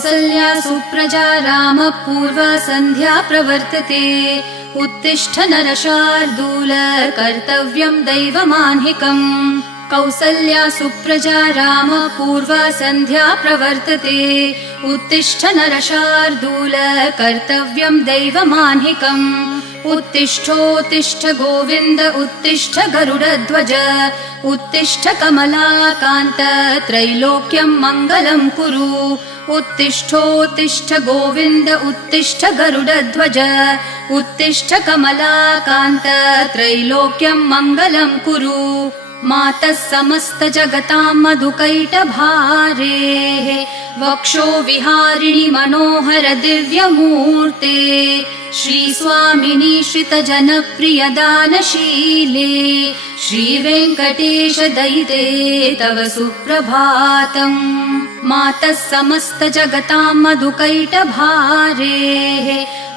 कौसल्या सुप्रजा रामः पूर्वा सन्ध्या प्रवर्तते उत्तिष्ठ नरशार्दूल कर्तव्यं दैवमान्हिकम् कौसल्या सुप्रजा रामः पूर्वा सन्ध्या प्रवर्तते उत्तिष्ठ नरशार्दूल कर्तव्यं दैवमान्हिकम् उत्तिष्ठोत्तिष्ठ गोविन्द उत्तिष्ठ गरुडध्वज उत्तिष्ठ कमलाकान्त त्रैलोक्यं मङ्गलं कुरु उत्तिष्ठोत्तिष्ठ गोविन्द उत्तिष्ठ गरुडध्वज उत्तिष्ठ कमलाकान्त त्रैलोक्यं मङ्गलं कुरु मातः समस्त जगतां मधुकैटभारेः वक्षो विहारिणि मनोहर दिव्यमूर्ते श्रीस्वामिनि श्रितजनप्रिय दानशीले श्रीवेङ्कटेश दयिते तव सुप्रभातम् मातः समस्त जगतां मधुकैटभारेः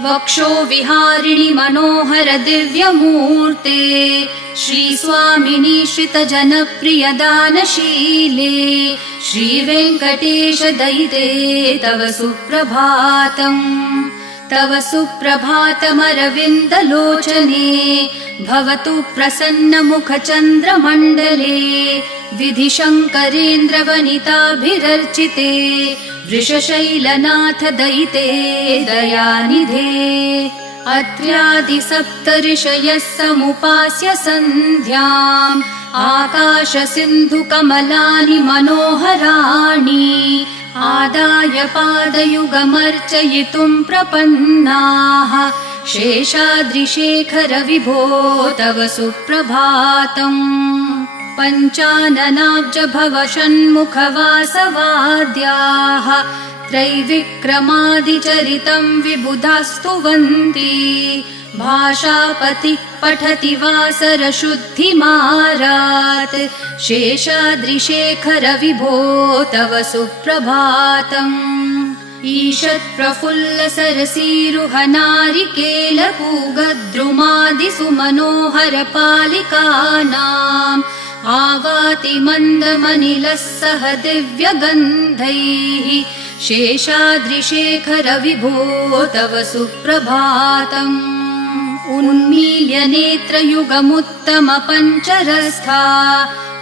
वक्षो विहारिणि मनोहर दिव्यमूर्ते श्रीस्वामिनि श्रितजनप्रिय दानशीले श्रीवेङ्कटेश दयिते तव सुप्रभातम् तव सुप्रभातमरविन्दलोचने भवतु प्रसन्नमुखचन्द्रमण्डले विधिशङ्करेन्द्रवनिताभिरर्चिते वृषशैलनाथ दयिते दयानिधे अत्र्यादिसप्तऋषयः समुपास्य सन्ध्याम् आकाशसिन्धुकमलानि मनोहराणि आदाय पादयुगमर्चयितुं प्रपन्नाः शेषाद्रिशेखर विभो तव सुप्रभातम् पञ्चाननाब्ज भव षण्मुखवासवाद्याः त्रैविक्रमादिचरितं विबुधास्तुवन्ति भाषापतिः पठति वासरशुद्धिमारात् शेषाद्रिशेखर विभो तव सुप्रभातम् ईषत्प्रफुल्लसरसीरुहनारिकेलपूगद्रुमादिसुमनोहर पालिकानाम् आवाति मन्दमनिलः सह दिव्यगन्धैः शेषाद्रिशेखर विभो तव सुप्रभातम् उन्मील्य नेत्रयुगमुत्तम पञ्चरस्था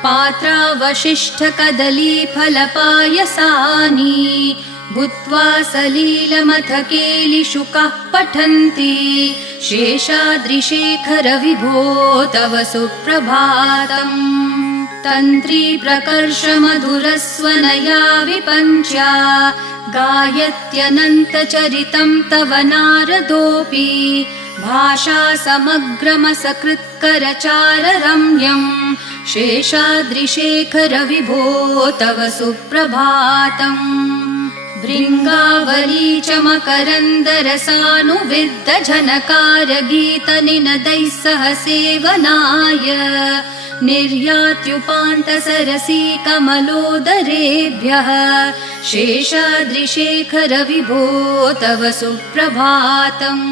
पात्रावशिष्ठ कदलीफलपायसानि भूत्वा सलीलमथकेलिशुकः पठन्ति शेषाद्रिशेखर विभो तव सुप्रभातम् तन्त्री प्रकर्ष मधुरस्वनया विपञ्च्या गायत्यनन्तचरितं तव नारदोऽपि भाषा समग्रमसकृत्करचाररम्यम् शेषाद्रिशेखर विभो तव सुप्रभातम् भृङ्गावली च मकरन्दरसानुविद्ध झनकार गीतनिनदैः सह सेवनाय निर्यात्युपान्तसरसी कमलोदरेभ्यः शेषाद्रिशेखर विभो तव सुप्रभातम्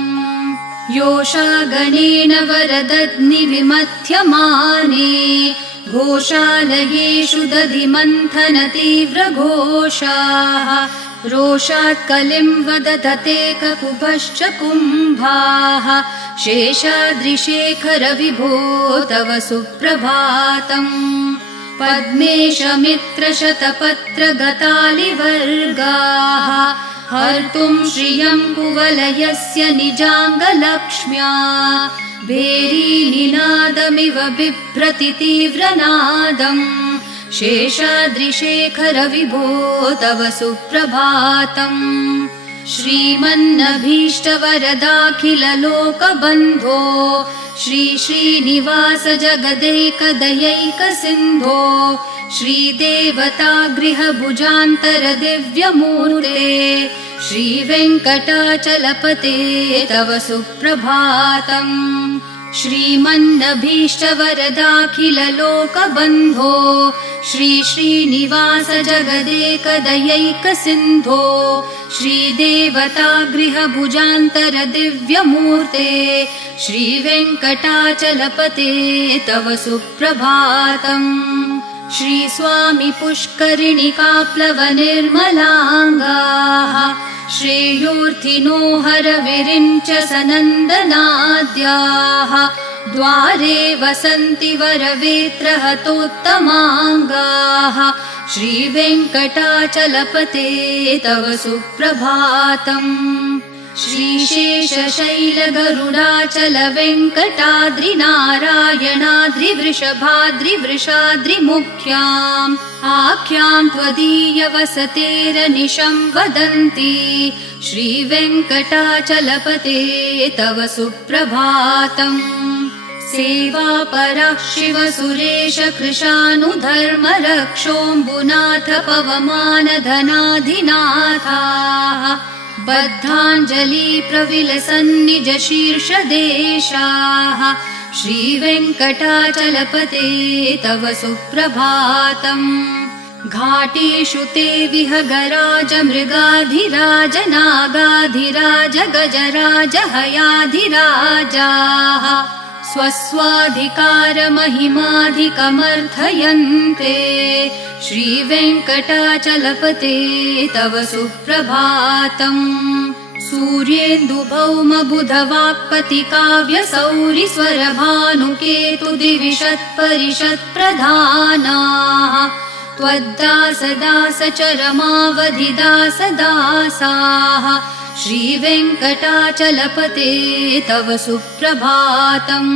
योषागणेन वरदध्नि विमथ्यमाने घोषालयेषु दधिमन्थन तीव्रघोषाः रोषात् कलिं वदधते ककुभश्च कुम्भाः शेषाद्रिशेखर विभो तव सुप्रभातम् पद्मेशमित्रशतपत्रगतालिवर्गाः हर्तुं श्रियं कुवलयस्य निजाङ्गलक्ष्म्या भेरीनिनादमिव बिभ्रति तीव्रनादम् शेषाद्रिशेखर विभो तव सुप्रभातम् श्रीमन्नभीष्टवरदाखिललोकबन्धो श्री श्रीनिवास जगदैकदयैकसिन्धो श्रीदेवतागृहभुजान्तर दिव्यमूर्ते श्रीवेङ्कटाचलपते तव सुप्रभातम् श्रीमन्नभीष्टवरदाखिललोकबन्धो श्री श्रीनिवास जगदेकदयैकसिन्धो श्रीदेवतागृहभुजान्तर दिव्यमूर्ते श्रीवेङ्कटाचलपते तव सुप्रभातम् श्रीस्वामी पुष्करिणिकाप्लवनिर्मलाङ्गाः श्रेयोर्थिनो हरविरिञ्च सनन्दनाद्याः द्वारे वसन्ति वरवेत्रहतोत्तमाङ्गाः श्रीवेङ्कटाचलपते तव सुप्रभातम्। श्रीशेषशैलगरुडाचल वेङ्कटाद्रिनारायणाद्रिवृषभाद्रिवृषाद्रिमुख्याम् आख्याम् त्वदीयवसतेरनिशं वदन्ति श्रीवेङ्कटाचलपते तव सुप्रभातम्। सेवापरः शिवसुरेश कृशानुधर्मरक्षोऽम्बुनाथ पवमानधनाधिनाथाः बद्धाञ्जलि प्रविलसन्निज शीर्षदेशाः श्रीवेङ्कटाचलपते तव सुप्रभातम्। घाटेषु ते विहगराज मृगाधिराज नागाधिराज गजराज हयाधिराजाः स्वस्वाधिकारमहिमाधिकमर्थयन्ते श्रीवेङ्कटाचलपते तव सुप्रभातम्। सूर्येन्दुभौमबुधवाक्पतिकाव्यसौरिस्वरभानुकेतुदिविषत्परिषत्प्रधानाः त्वद्दासदासचरमावधिदासदासाः श्रीवेङ्कटाचलपते तव सुप्रभातम्।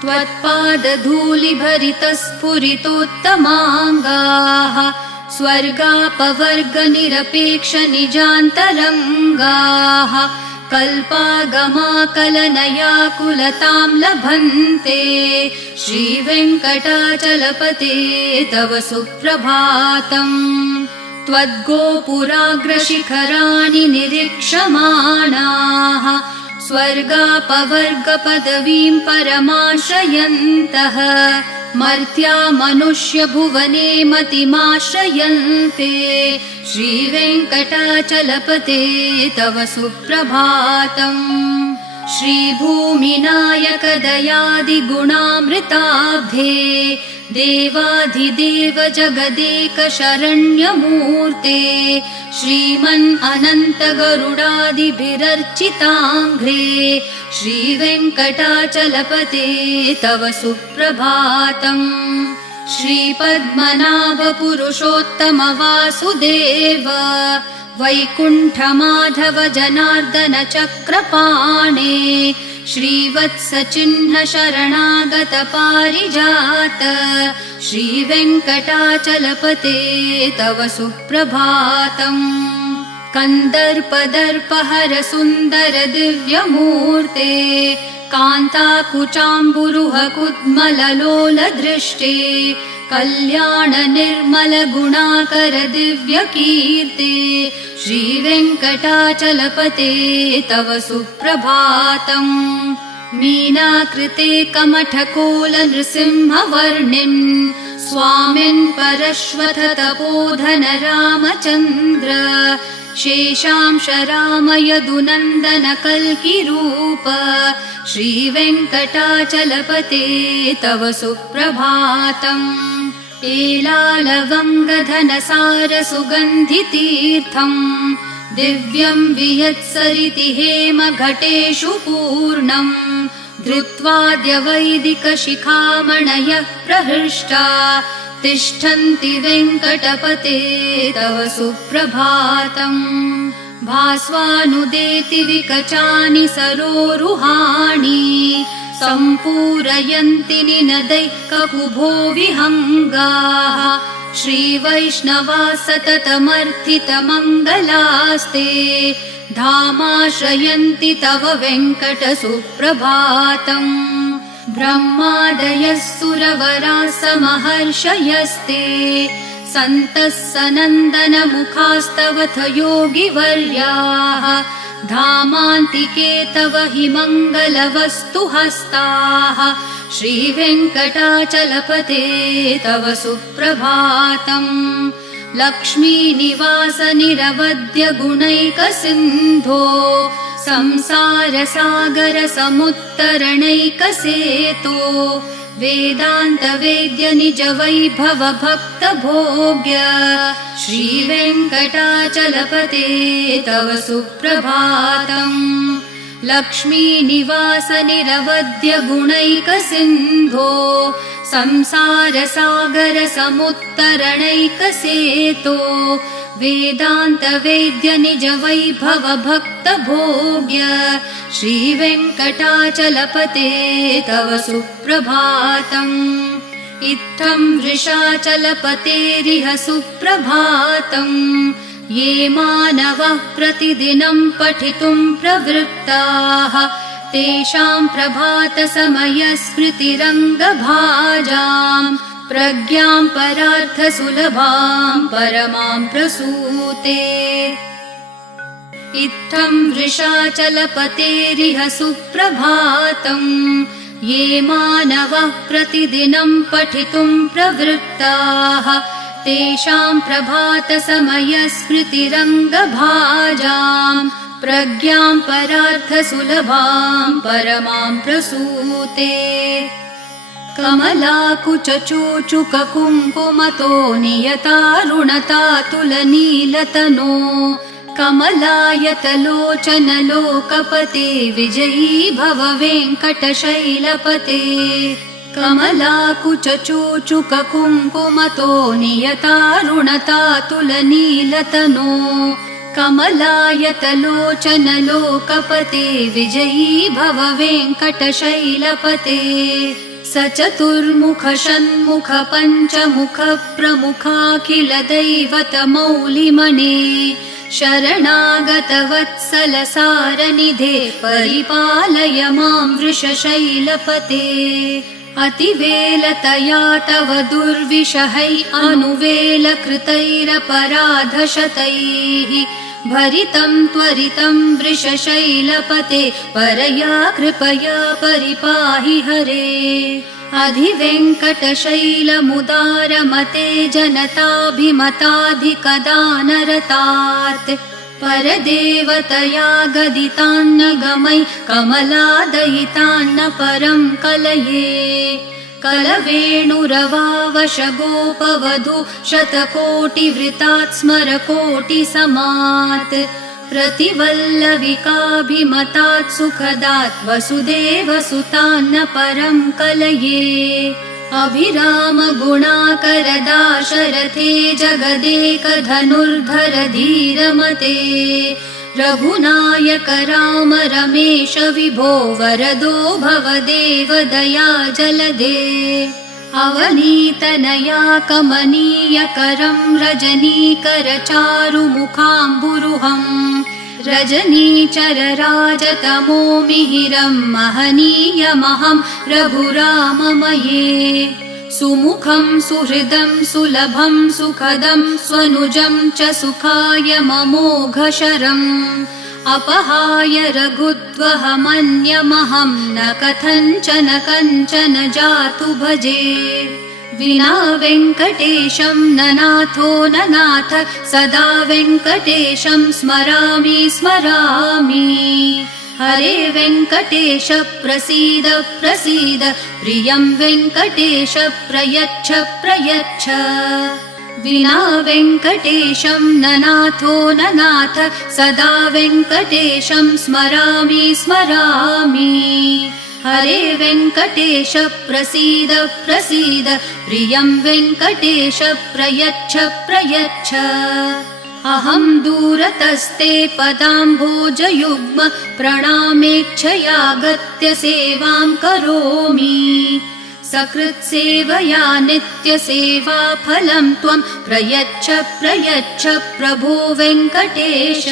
त्वत्पादधूलिभरितस्फुरितोत्तमाङ्गाः स्वर्गापवर्गनिरपेक्षनिजान्तरङ्गाः कल्पागमाकलनयाकुलतां लभन्ते श्रीवेङ्कटाचलपते तव सुप्रभातम्। त्वद्गोपुराग्रशिखराणि निरीक्षमाणाः स्वर्गापवर्गपदवीं परमाश्रयन्तः मर्त्या मनुष्यभुवने मतिमाश्रयन्ते श्रीवेङ्कटाचलपते तव सुप्रभातम्। श्रीभूमिनायकदयादिगुणामृताब्धे देवाधिदेव जगदेक शरण्यमूर्ते श्रीमन् अनन्त गरुडादिभिरर्चिताङ्घ्रे श्रीवेङ्कटाचलपते तव सुप्रभातम्। श्रीपद्मनाभ पुरुषोत्तम वासुदेव वैकुण्ठमाधव जनार्दन चक्रपाणे श्रीवत्सचिह्न शरणागत पारिजात श्रीवेङ्कटाचलपते तव सुप्रभातम्। कन्दर्पदर्पहर सुन्दर दिव्यमूर्ते कान्ताकुचाम्बुरुह कुड्मललोल दृष्टे कल्याण निर्मल गुणाकर दिव्यकीर्ते श्रीवेङ्कटाचलपते तव सुप्रभातम्। मीनाकृते कमठकोल नृसिंहवर्णिम् स्वामिन् परश्वथ तपोधन रामचन्द्र शेषांश राम यदुनन्दन कल्किरूप श्रीवेङ्कटाचलपते तव सुप्रभातम्। एलालवङ्गधनसार सुगन्धितीर्थम् दिव्यं वियत्सरिति हेम घटेषु पूर्णम् धृत्वाद्य वैदिकशिखामणयः प्रहृष्टा तिष्ठन्ति वेङ्कटपते तव सुप्रभातम्। भास्वानुदेति विकचानि सरोरुहाणि सम्पूरयन्ति निनदैः ककुभो विहङ्गाः श्रीवैष्णवा सततमर्थितमङ्गलास्ते धामाश्रयन्ति तव वेङ्कट सुप्रभातम्। ब्रह्मादयः सुरवराः समहर्षयस्ते सन्तः सनन्दन मुखास्तवथ योगिवर्याः धामान्तिके तव हि मङ्गलवस्तु हस्ताः श्रीवेङ्कटाचलपते तव सुप्रभातम्। लक्ष्मीनिवास निरवद्य गुणैकसिन्धो संसार सागर समुत्तरणैकसेतो वेदान्तवेद्य निज वैभव भक्त भोग्य श्रीवेङ्कटाचलपते तव सुप्रभातम्। लक्ष्मीनिवास निरवध्य गुणैक सिन्धो संसार सागर समुत्तरणैक सेतो वेदान्तवेद्य निज वैभव भक्त भोग्य श्रीवेङ्कटाचलपते तव सुप्रभातम्। इत्थं वृषाचलपतेरिह सुप्रभातम्। ये मानवः प्रतिदिनं पठितुं प्रवृत्ताः तेषां प्रभातसमयस्मृतिरङ्गभाजाम् प्रज्ञां परार्थसुलभां परमां प्रसूते। इत्थं वृषाचलपतेरिह सुप्रभातम्। ये मानवः प्रतिदिनं पठितुं प्रवृत्ताः तेषां प्रभातसमयस्मृतिरङ्गभाजाम् प्रज्ञां परार्थसुलभां परमां प्रसूते। कमलाकुचूचुककुङ्कुमतो नियतारुणतातुलनीलतनो कमलायतलोचन लोकपते विजयी भव वेङ्कटशैलपते। कमलाकुचूचुककुङ्कुमतो नियतारुणतातुलनीलतनो कमलायतलोचन लोकपते विजयी भव वेङ्कटशैलपते। स चतुर्मुख षण्मुख पञ्चमुख प्रमुखाखिल दैवतमौलिमणे शरणागत वत्सल सारनिधे परिपालय मां वृषशैलपते। अतिवेलतया तव दुर्विषहै अनुवेलकृतैरपराधशतैः भरितं त्वरितं वृषशैलपते परया कृपया परिपाहि हरे। अधिवेङ्कटशैलमुदारमते जनताभिमताधिकदानरतात् परदेवतया गदितान्न गमै कमलादयितान्न परं कलये। कलवेणुरवावश गोपवधू शतकोटिवृतात् स्मरकोटिसमात् प्रतिवल्लविकाभिमतात् सुखदात् वसुदेवसुतान्न परं कलये। अभिराम गुणाकर दाशरथे जगदेक धनुर्धर धीरमते रघुनायक राम रमेश विभो वरदो भवदेव दया जलदे। अवनीतनया कमनीयकरं रजनीकर चारुमुखाम्बुरुहं रजनीचर राजतमो मिहिरं महनीयमहं रघुराममये। सुमुखं सुहृदं सुलभं सुखदं स्वनुजं च सुखाय ममोघशरम् अपहाय रघुत्वहमन्यमहं न कथञ्चन कञ्चन जातु भजे। विना वेङ्कटेशं न नाथो न नाथ सदा वेङ्कटेशं स्मरामि स्मरामि। हरे वेङ्कटेश प्रसीद प्रसीद प्रियं वेङ्कटेश प्रयच्छ प्रयच्छ। विना वेङ्कटेशं न नाथो न नाथ सदा वेङ्कटेशं स्मरामि स्मरामि। हरे वेङ्कटेश प्रसीद प्रसीद प्रियं वेङ्कटेश प्रयच्छ प्रयच्छ। अहं दूरतस्ते पदाम्भोजयुग्म प्रणामेच्छयागत्य सेवां करोमि। सकृत्सेवया नित्यसेवा फलं त्वं प्रयच्छ प्रयच्छ प्रभो वेङ्कटेश।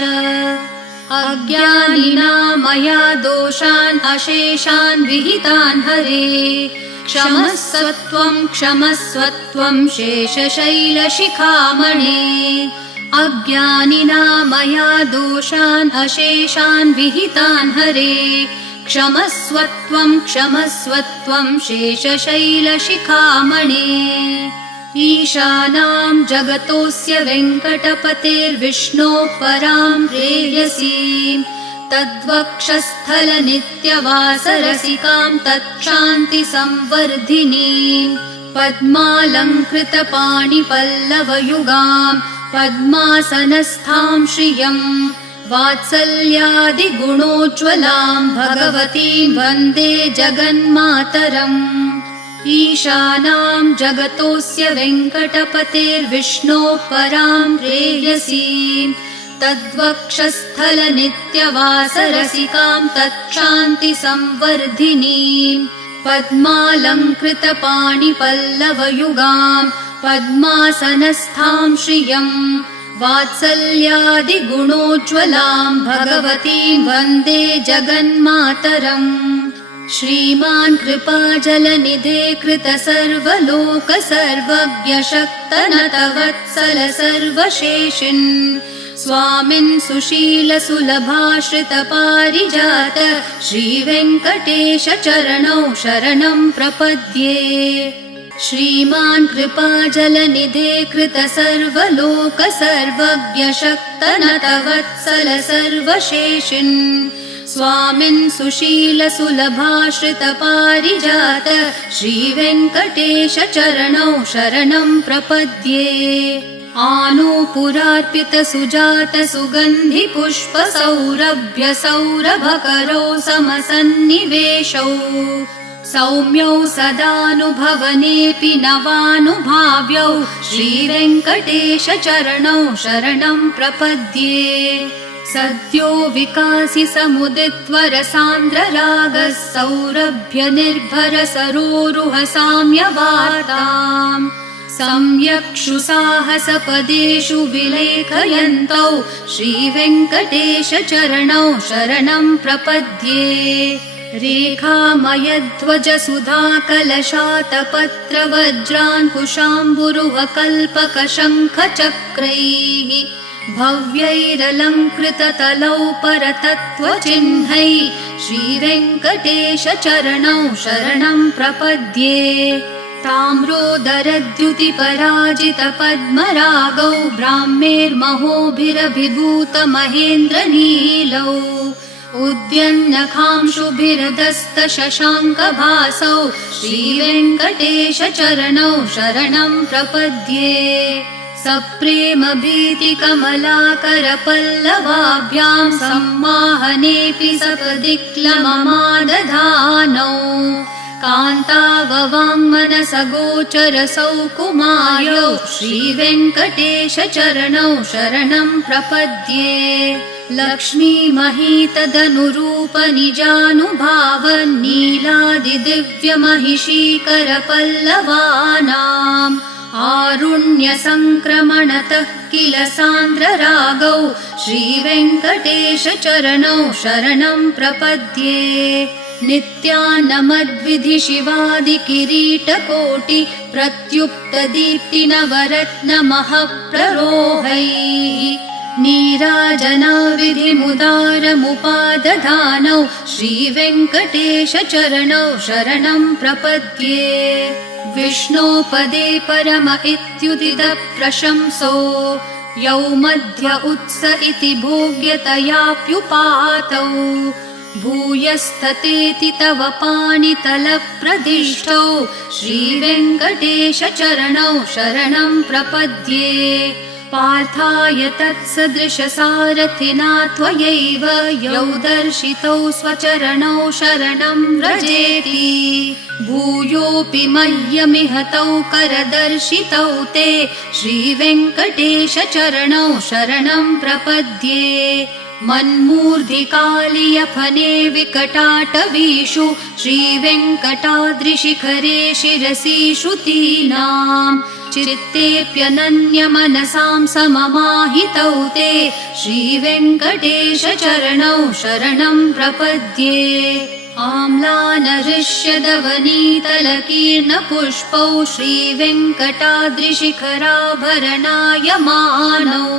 अज्ञानिना मया दोषान् अशेषान् विहितान् हरे क्षमस्वत्वं क्षमस्वत्वं शेषशैलशिखामणे। अज्ञानिना मया दोषान् अशेषान् विहितान् हरे क्षमस्वत्वं क्षमस्वत्वं शेषशैलशिखामणे। ईशानां जगतोऽस्य वेङ्कटपतेर्विष्णोः परां प्रेयसीं तद्वक्षस्थलनित्यवासरसिकां तच्छान्तिसंवर्धिनीं पद्मालङ्कृतपाणिपल्लवयुगां पद्मासनस्थां श्रियम् वात्सल्यादिगुणोज्ज्वलां भगवतीं वन्दे जगन्मातरम् ईशानां जगतोऽस्य वेङ्कटपतेर्विष्णोः परां प्रेयसीं तद्वक्षस्थलनित्यवासरसिकां तच्छान्तिसंवर्धिनीं पद्मालङ्कृतपाणिपल्लवयुगां पद्मासनस्थां श्रियम् वात्सल्यादिगुणोज्ज्वलां भगवतीं वन्दे जगन्मातरम् श्रीमान् कृपाजलनिधे कृतसर्वलोकसर्वज्ञ शक्तनतवत्सल सर्वशेषिन् स्वामिन् सुशीलसुलभाश्रितपारिजात श्रीवेङ्कटेश चरणौ शरणं प्रपद्ये श्रीमान् कृपाजलनिधे कृतसर्वलोकसर्वज्ञ शक्तनतवत्सल सर्वशेषिन् स्वामिन् सुशीलसुलभाश्रितपारिजात श्रीवेङ्कटेश चरणौ शरणं प्रपद्ये आनूपुरार्पितसुजातसुगन्धिपुष्पसौरभ्यसौरभकरौ समसन्निवेशौ सौम्यौ सदानुभवनेऽपि नवानुभाव्यौ श्रीवेङ्कटेश चरणौ शरणं प्रपद्ये सद्यो विकासि समुदित्वरसान्द्ररागः सौरभ्य निर्भर सरोरुह साम्यवार्ताम् सम्यक्षु साहसपदेषु विलेखयन्तौ श्रीवेङ्कटेश चरणौ शरणं प्रपद्ये रेखामयध्वज सुधाकलशातपत्रवज्राङ्कुशाम्बुरुहकल्पकशङ्खचक्रैः भव्यैरलङ्कृततलौ परतत्त्वचिह्नैः श्रीवेङ्कटेश चरणौ शरणं प्रपद्ये ताम्रोदरद्युतिपराजितपद्मरागौ ब्राह्मेर्महोभिरभिभूतमहेन्द्रनीलौ उद्यन्नखांशुभिरदस्तशशाङ्कभासौ श्रीवेङ्कटेश चरणौ शरणं प्रपद्ये सप्रेमभीतिकमलाकरपल्लवाभ्यां सम्माहनेऽपि सपदिक्लममादधानौ कान्ताववाङ्मनसगोचरसौकुमार्यौ श्रीवेङ्कटेश चरणौ शरणं प्रपद्ये लक्ष्मीमहीतदनुरूपनिजानुभावन्नीलादिदिव्यमहिषीकरपल्लवानाम् आरुण्यसङ्क्रमणतः किल सान्द्ररागौ श्रीवेङ्कटेश चरणौ शरणं प्रपद्ये नित्यानमद्विधि शिवादिकिरीटकोटि प्रत्युक्तदीप्तिनवरत्नमःप्ररोहैः नीराजनाविधिमुदारमुपादधानौ श्रीवेङ्कटेश चरणौ शरणं प्रपद्ये विष्णोपदे परम इत्युदितः प्रशंसो यौ मध्य उत्स इति भोग्यतयाप्युपातौ भूयस्ततेति तव पाणितलप्रदिष्टौ श्रीवेङ्कटेश चरणौ शरणं प्रपद्ये पार्थाय तत्सदृशसारथिना त्वयैव यौ दर्शितौ स्वचरणौ शरणं व्रजेति भूयोऽपि मह्यमिह तौ करदर्शितौ ते श्रीवेङ्कटेश चरणौ शरणं प्रपद्ये मन्मूर्धिकालियफने विकटाटवीषु श्रीवेङ्कटाद्रिशिखरे शिरसि श्रुतीनाम् चित्तेऽप्यनन्यमनसां सममाहितौ ते श्रीवेङ्कटेश चरणौ शरणं प्रपद्ये आम्लानहृष्यदवनीतलकीर्णपुष्पौ श्रीवेङ्कटाद्रिशिखराभरणायमानौ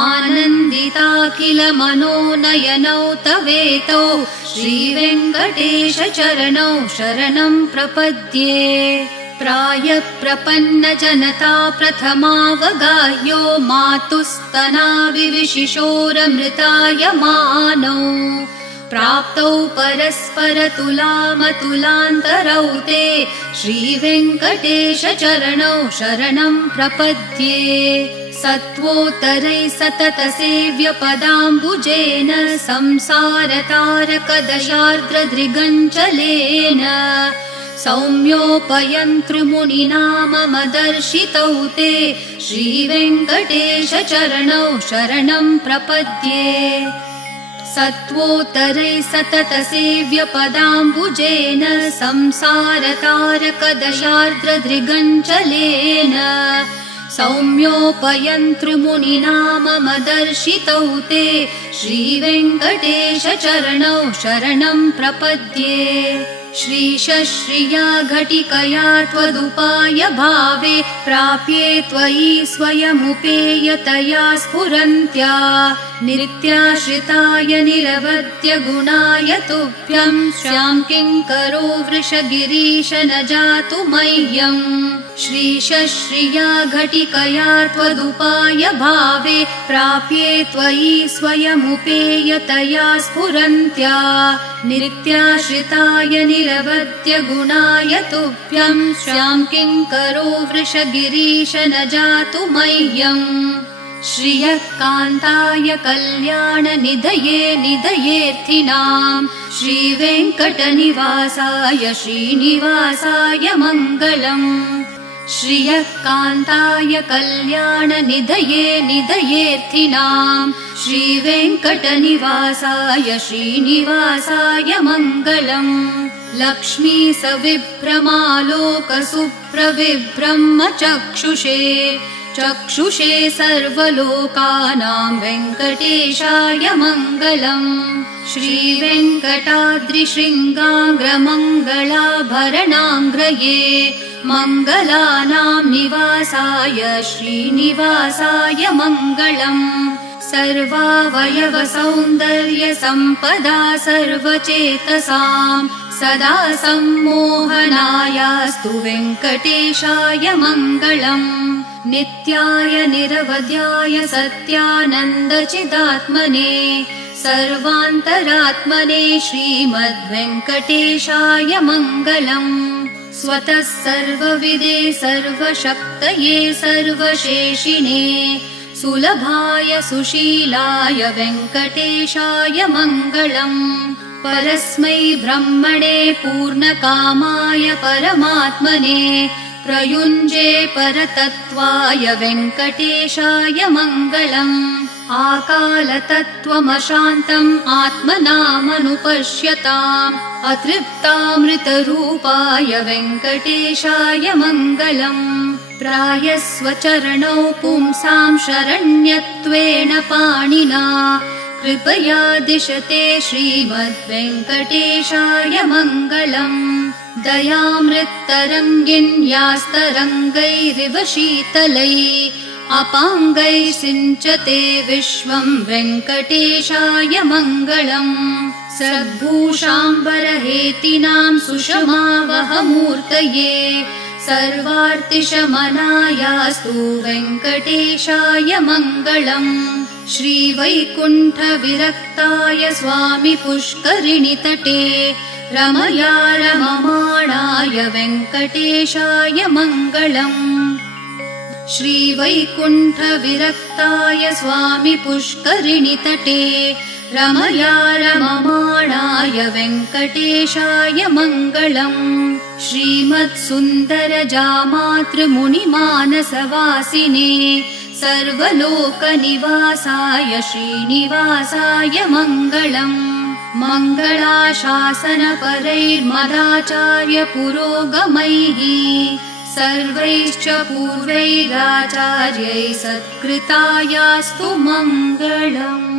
आनन्दिताखिलमनोनयनौ तवेतौ श्रीवेङ्कटेश चरणौ शरणं प्रपद्ये प्रायप्रपन्नजनता प्रथमावगाह्यो मातुस्तनाविविशिशोरमृतायमानौ प्राप्तौ परस्परतुलामतुलान्तरौ ते श्रीवेङ्कटेशचरणौ शरणं प्रपद्ये सत्वोत्तरैः सततसेव्यपदाम्बुजेन संसारतारकदशार्द्रदृगञ्चलेन सौम्योपयन्तृमुनिना मम दर्शितौ ते श्रीवेङ्कटेशचरणौ शरणं प्रपद्ये सत्वोत्तरैः सततसेव्यपदाम्बुजेन संसारतारकदशार्द्रदृगञ्चलेन सौम्योपयन्तृमुनिना मम दर्शितौ ते श्रीवेङ्कटेशचरणौ शरणं प्रपद्ये श्रीशश्रिया घटिकया त्वदुपाय भावे प्राप्ये त्वयि स्वयमुपेयतया स्फुरन्त्या नित्याश्रिताय निरवद्य गुणाय तुभ्यं स्यां किङ्करो वृषगिरीश न जातु मह्यम् श्रीशश्रिया घटिकया त्वदुपाय भावे प्राप्ये त्वयि स्वयमुपेयतया स्फुरन्त्या नित्याश्रिताय निरवद्य गुणाय तुभ्यं स्यां किङ्करो वृषगिरीश न जातु मह्यम् श्रियः कान्ताय कल्याणनिधये निधयेऽर्थिनां श्रीवेङ्कटनिवासाय श्रीनिवासाय मङ्गलम् श्रियः कान्ताय कल्याणनिधये निधयेऽर्थिनां श्रीवेङ्कटनिवासाय श्रीनिवासाय मङ्गलम् लक्ष्मी सविभ्रमालोकसुप्रविभ्रमचक्षुषे चक्षुषे सर्वलोकानां वेङ्कटेशाय मङ्गलम् श्रीवेङ्कटाद्रिशृङ्गाग्रमङ्गलाभरणाङ्ग्रये मङ्गलानां निवासाय श्रीनिवासाय मङ्गलम् सर्वावयवसौन्दर्यसम्पदा सर्वचेतसां सदा सम्मोहनायास्तु वेङ्कटेशाय मङ्गलम् नित्याय निरवध्याय सत्यानन्दचिदात्मने सर्वान्तरात्मने श्रीमद्वेङ्कटेशाय मङ्गलम् स्वतः सर्वविदे सर्वशक्तये सर्वशेषिणे सुलभाय सुशीलाय वेङ्कटेशाय मङ्गलम् परस्मै ब्रह्मणे पूर्णकामाय परमात्मने प्रयुञ्जे परतत्त्वाय वेङ्कटेशाय मङ्गलम् आकालतत्त्वमशान्तम् आत्मनामनुपश्यताम् अतृप्तामृतरूपाय वेङ्कटेशाय मङ्गलम् प्रायस्वचरणौ पुंसां शरण्यत्वेन पाणिना कृपया दिशते श्रीमद्वेङ्कटेशाय मङ्गलम् दयामृत्तरङ्गिन्यास्तरङ्गैरिव शीतलैः अपाङ्गैः सिञ्चते विश्वं वेङ्कटेशाय मङ्गलम् सद्भूषाम्बरहेतिनां सुषमावहमूर्तये सर्वार्तिशमनायास्तु वेङ्कटेशाय मङ्गलम् श्रीवैकुण्ठविरक्ताय स्वामि पुष्करिणीतटे रमया रममाणाय वेङ्कटेशाय मङ्गलम् श्रीवैकुण्ठविरक्ताय स्वामि पुष्करिणीतटे रमया रममाणाय वेङ्कटेशाय मङ्गलम् श्रीमत्सुन्दरजामातृमुनिमानसवासिने सर्वलोकनिवासाय श्रीनिवासाय मङ्गलम् मङ्गलाशासनपरैर्मदाचार्यपुरोगमैः सर्वैश्च पूर्वैराचार्यैः सत्कृतायास्तु मङ्गलम्।